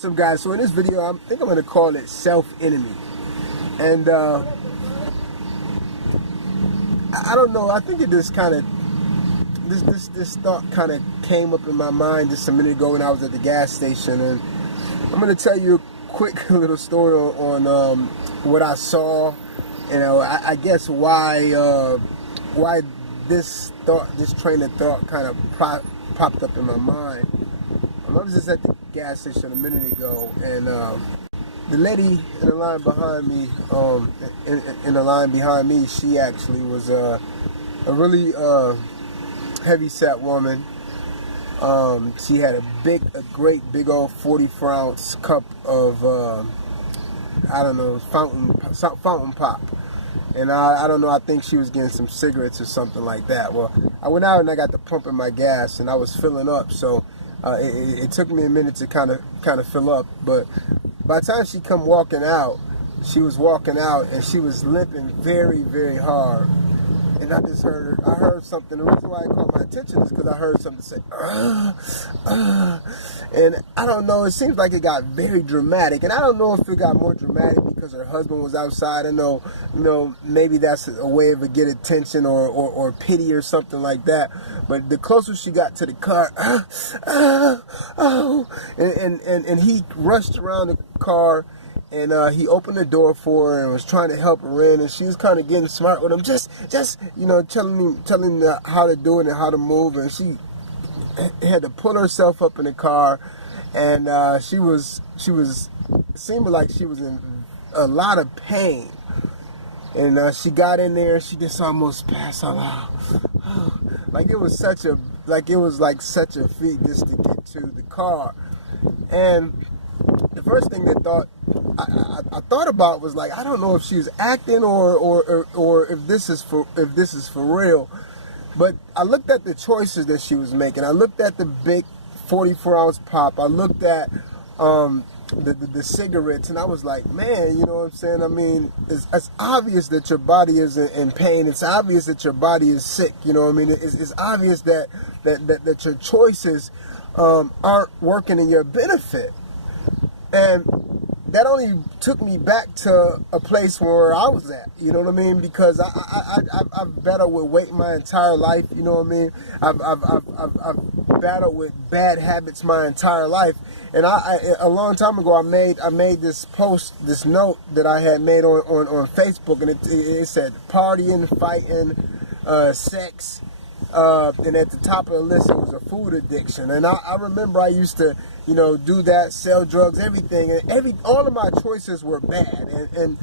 What's up, guys? So in this video, I think I'm going to call it self-enemy. And I don't know, I think it just kind of, this thought kind of came up in my mind just a minute ago when I was at the gas station. And I'm going to tell you a quick little story on what I saw. You know, I guess why this train of thought kind of popped up in my mind. I was just at the gas station a minute ago, and the lady in the line behind me, she actually was a really heavy-set woman. She had a great big old 44-ounce cup of I don't know, fountain pop. And I don't know, I think she was getting some cigarettes or something like that. Well, I went out and I got to pumping my gas, and I was filling up, so it took me a minute to kind of fill up. But by the time she come walking out, she was walking out and she was limping very, very hard. And I just heard her. I heard something. The reason why it caught my attention is because I heard something say, and I don't know. It seems like it got very dramatic, and I don't know if it got more dramatic because her husband was outside. I know, maybe that's a way of get attention or pity or something like that. But the closer she got to the car, and he rushed around the car. And he opened the door for her and was trying to help her in, and she was kind of getting smart with him, just telling her how to do it and how to move. And she had to pull herself up in the car, and she was seemed like she was in a lot of pain. And she got in there and she just almost passed out. Like it was such a feat just to get to the car. And the first thing that I thought about was, like, I don't know if she was acting or if this is for real. But I looked at the choices that she was making. I looked at the big 44-ounce pop. I looked at the cigarettes, and I was like, man, you know what I'm saying? I mean, it's obvious that your body is in pain. It's obvious that your body is sick. You know what I mean? It's obvious that your choices aren't working in your benefit. And that only took me back to a place where I was at, you know what I mean? Because I've battled with weight my entire life, you know what I mean? I've battled with bad habits my entire life. And a long time ago, I made this post, this note that I had made on Facebook, and it said partying, fighting, sex. And at the top of the list, it was a food addiction. And I remember I used to, do that, sell drugs, everything, and all of my choices were bad. And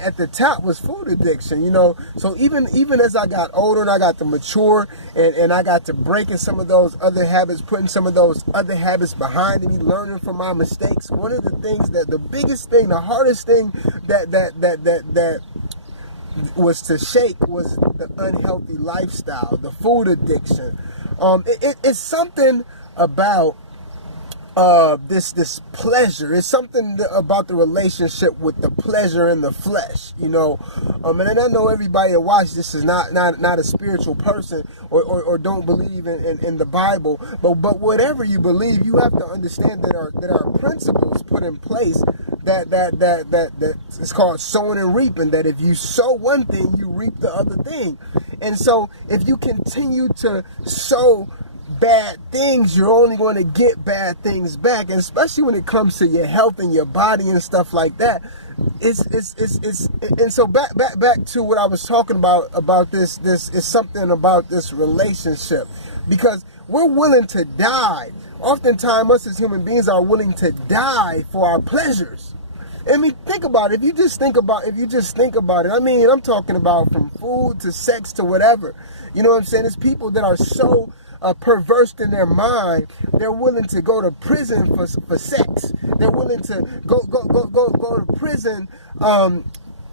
at the top was food addiction, So even as I got older and I got to mature and I got to breaking some of those other habits, putting some of those other habits behind me, learning from my mistakes. One of the things the biggest thing, the hardest thing that was to shake was the unhealthy lifestyle, the food addiction. It's something about this pleasure. It's something about the relationship with the pleasure in the flesh, And I know everybody that watches this is not a spiritual person or don't believe in the Bible, but whatever you believe, you have to understand that our principles put in place that it's called sowing and reaping, that if you sow one thing, you reap the other thing. And so if you continue to sow bad things, you're only going to get bad things back. And especially when it comes to your health and your body and stuff like that. And so back to what I was talking about this is something about this relationship, because we're willing to die. Oftentimes, us as human beings are willing to die for our pleasures. I mean, think about it. If you just think about it, I mean, I'm talking about from food to sex to whatever. You know what I'm saying? It's people that are so perverse in their mind, they're willing to go to prison for sex. They're willing to go to prison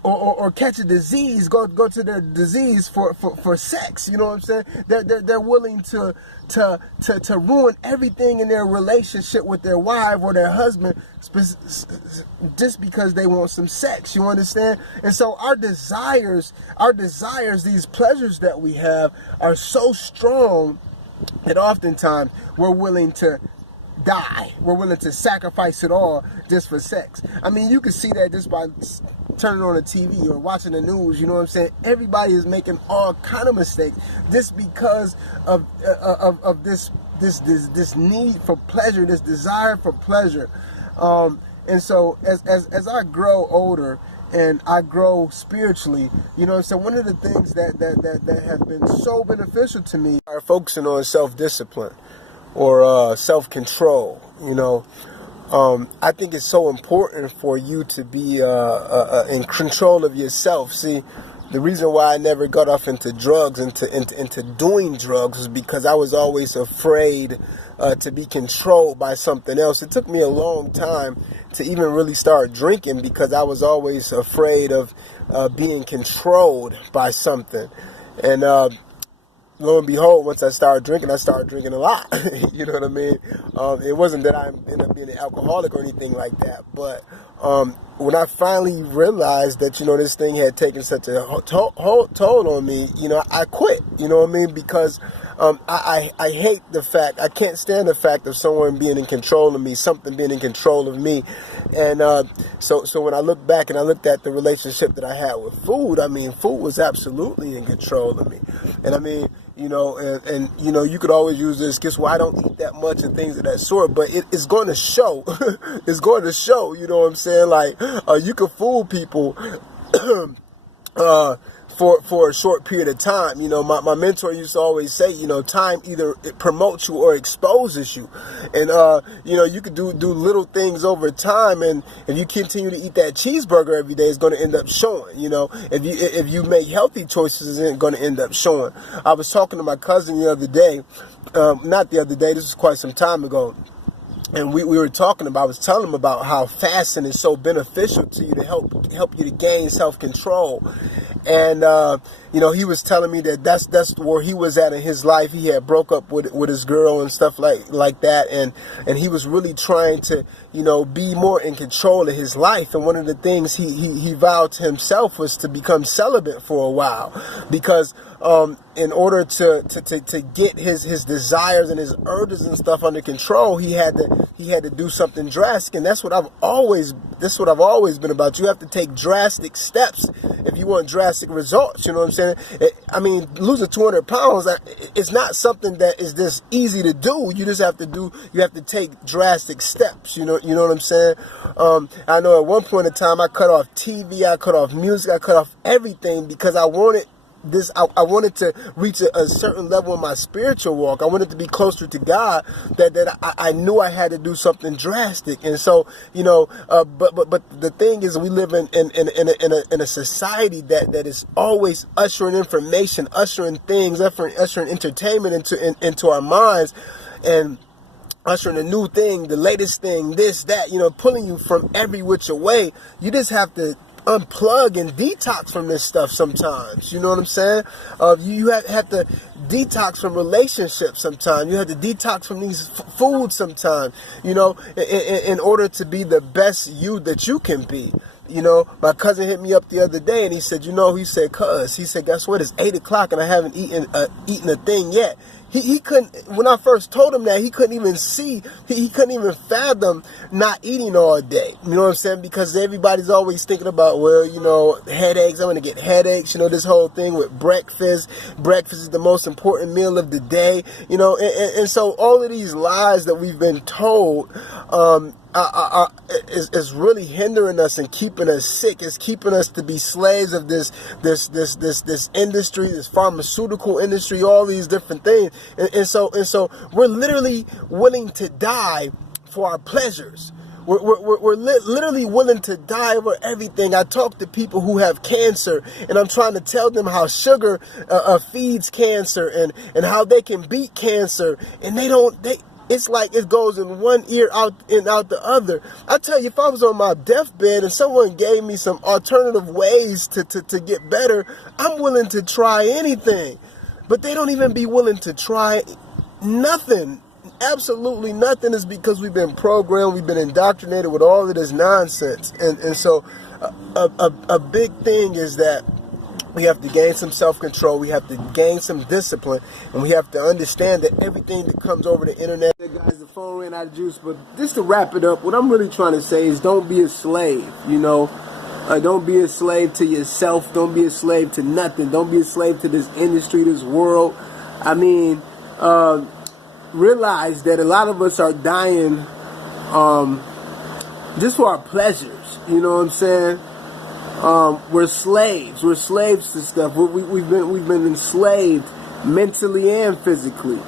or catch a disease, go to their disease for sex. You know what I'm saying? They're willing to ruin everything in their relationship with their wife or their husband just because they want some sex. You understand? And so our desires, these pleasures that we have, are so strong that oftentimes we're willing to die. We're willing to sacrifice it all just for sex. I mean, you can see that just by turning on the TV or watching the news. You know what I'm saying? Everybody is making all kind of mistakes just because of this need for pleasure, this desire for pleasure. And so as I grow older and I grow spiritually, you know, so one of the things that have been so beneficial to me are focusing on self-discipline or self-control. You know, I think it's so important for you to be in control of yourself. See, the reason why I never got off into drugs, into doing drugs, was because I was always afraid to be controlled by something else. It took me a long time to even really start drinking because I was always afraid of being controlled by something. And lo and behold, once I started drinking a lot. You know what I mean? It wasn't that I ended up being an alcoholic or anything like that, but when I finally realized that, you know, this thing had taken such a toll on me, you know, I quit. You know what I mean? Because I hate the fact, I can't stand the fact of someone being in control of me, something being in control of me. And so when I look back and I looked at the relationship that I had with food, I mean, food was absolutely in control of me. And I mean, you know, and you know, you could always use this excuse, well, I don't eat that much and things of that sort, but it's going to show. It's going to show, you know what I'm saying? Like, you can fool people for a short period of time. You know, my mentor used to always say, you know, time either it promotes you or exposes you. And, you know, you could do little things over time. And if you continue to eat that cheeseburger every day, it's going to end up showing. You know, if you make healthy choices, it's going to end up showing. I was talking to my cousin the other day, not the other day, this was quite some time ago. And we were talking about, I was telling him about how fasting is so beneficial to you to help you to gain self-control. And, you know, he was telling me that that's where he was at in his life. He had broke up with his girl and stuff like that. And he was really trying to, you know, be more in control of his life. And one of the things he vowed to himself was to become celibate for a while, because in order to get his desires and his urges and stuff under control, he had to do something drastic. And that's what I've always been about. You have to take drastic steps if you want drastic results. You know what I'm saying? I mean, losing 200 pounds, it's not something that is just easy to do. You just have to take drastic steps. You know what I'm saying? I know at one point in time, I cut off TV, I cut off music, I cut off everything because I wanted this. I wanted to reach a certain level in my spiritual walk. I wanted to be closer to God. That I knew I had to do something drastic. And so, you know, but the thing is, we live in a society that is always ushering information, ushering things, ushering entertainment into our minds, and ushering a new thing, the latest thing, this, that, you know, pulling you from every which way. You just have to unplug and detox from this stuff sometimes. You know what I'm saying? You have to detox from relationships sometimes. You have to detox from these foods sometimes, you know, in order to be the best you that you can be. You know, my cousin hit me up the other day and he said, you know, he said, guess what? It's 8 o'clock and I haven't eaten a thing yet. He couldn't, when I first told him that, he couldn't even see, he couldn't even fathom not eating all day. You know what I'm saying? Because everybody's always thinking about, well, you know, headaches, I'm going to get headaches, you know, this whole thing with breakfast. Breakfast is the most important meal of the day, you know, and so all of these lies that we've been told, is really hindering us and keeping us sick. It's keeping us to be slaves of this industry, this pharmaceutical industry, all these different things. And so we're literally willing to die for our pleasures. We're literally willing to die over everything. I talk to people who have cancer, and I'm trying to tell them how sugar feeds cancer and how they can beat cancer, and it's like it goes in one ear out and out the other. I tell you, if I was on my deathbed and someone gave me some alternative ways to get better, I'm willing to try anything. But they don't even be willing to try nothing. Absolutely nothing. Is because we've been programmed, we've been indoctrinated with all of this nonsense. And so a big thing is that we have to gain some self-control. We have to gain some discipline. And we have to understand that everything that comes over the internet, guys, the phone ring. ran out of juice. But just to wrap it up, what I'm really trying to say is don't be a slave, you know. Don't be a slave to yourself. Don't be a slave to nothing. Don't be a slave to this industry, this world. I mean, realize that a lot of us are dying just for our pleasures. You know what I'm saying? We're slaves. We're slaves to stuff. We've been enslaved mentally and physically.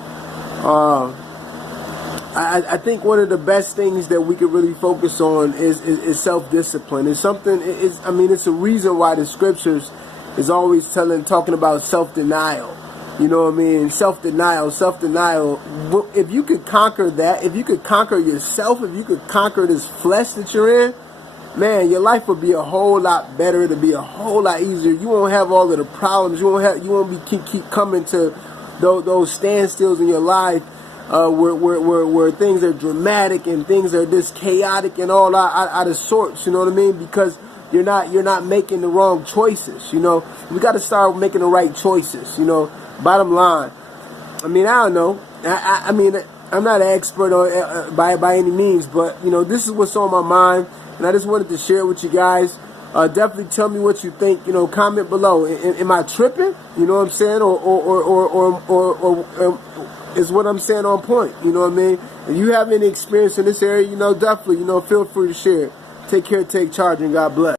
I think one of the best things that we could really focus on is self-discipline. It's something. It's a reason why the scriptures is always talking about self-denial. You know what I mean? Self-denial. If you could conquer that, if you could conquer yourself, if you could conquer this flesh that you're in, man, your life would be a whole lot better. It'll be a whole lot easier. You won't have all of the problems. You won't keep coming to those standstills in your life. Where things are dramatic and things are just chaotic and all out of sorts, you know what I mean? Because you're not making the wrong choices, you know. We got to start making the right choices, you know. Bottom line, I don't know. I'm not an expert on by any means, but you know, this is what's on my mind, and I just wanted to share it with you guys. Definitely tell me what you think. You know, comment below. Am I tripping? You know what I'm saying? Or is what I'm saying on point? You know what I mean? If you have any experience in this area, you know, definitely, you know, feel free to share it. Take care, take charge, and God bless.